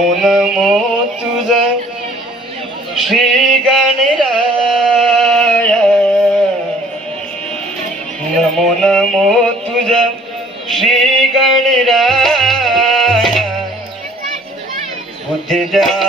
नमो तुझ श्री गणराय. नमो नमो तुझ श्री गणराय. बुद्धिजा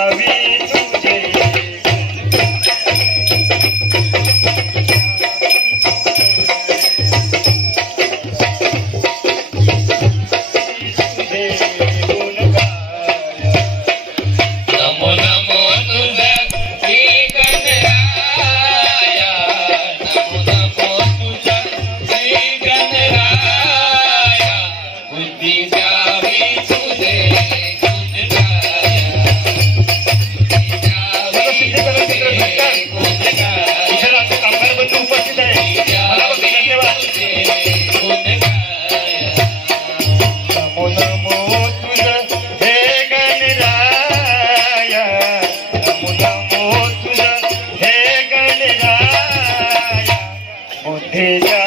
Yeah.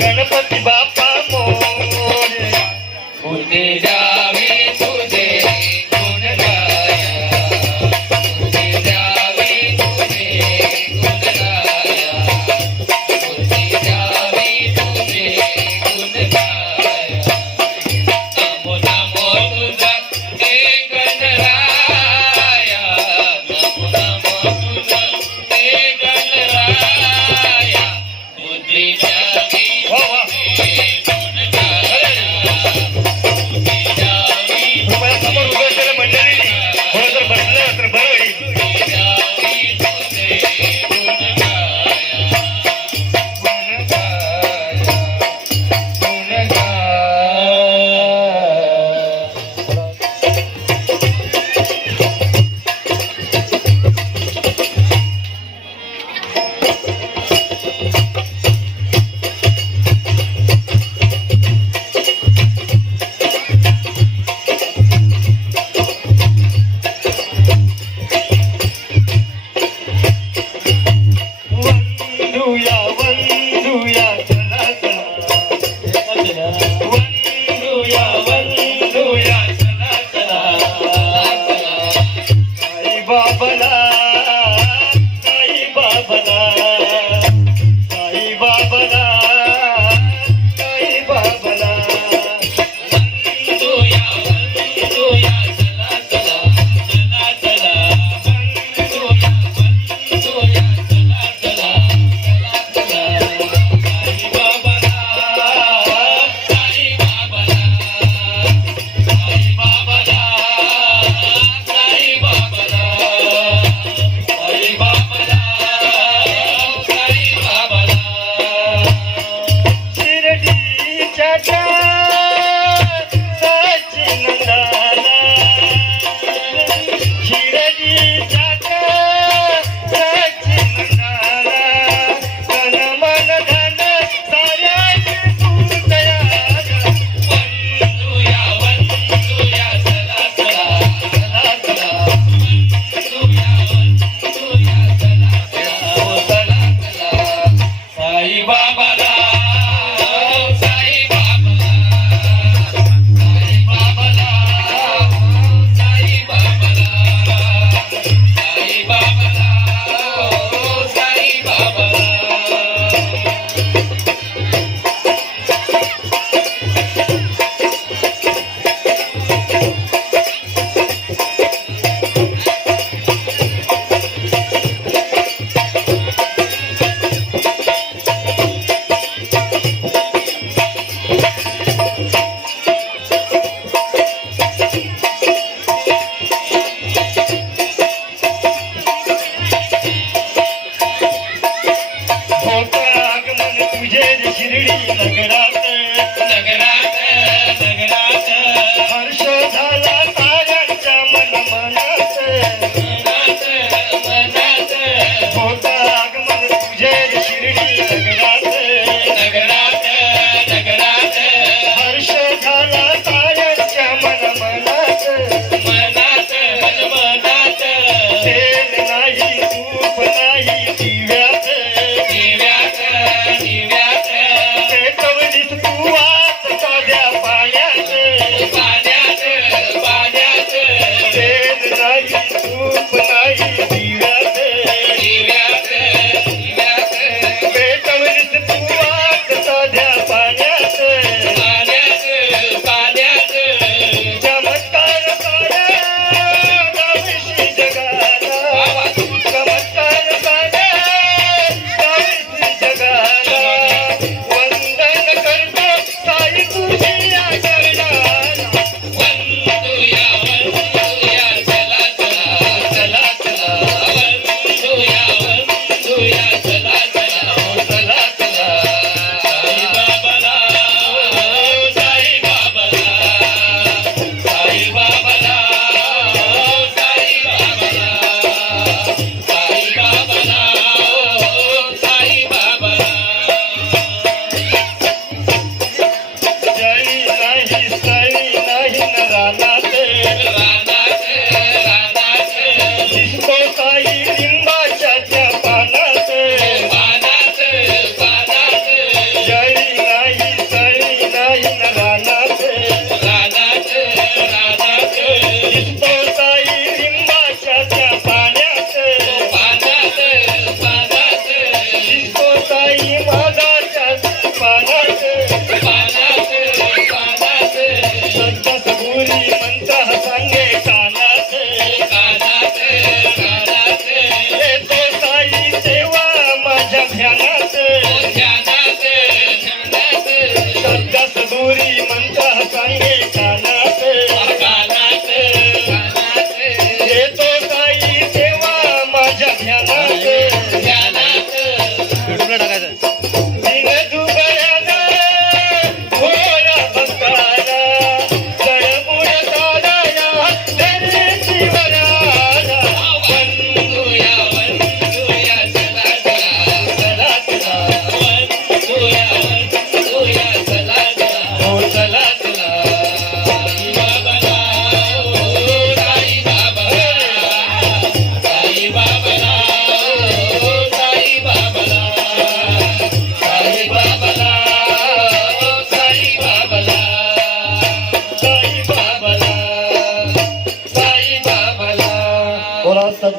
గణపతి బా Viva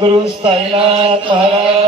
सद्गुरु साईनाथ महाराज.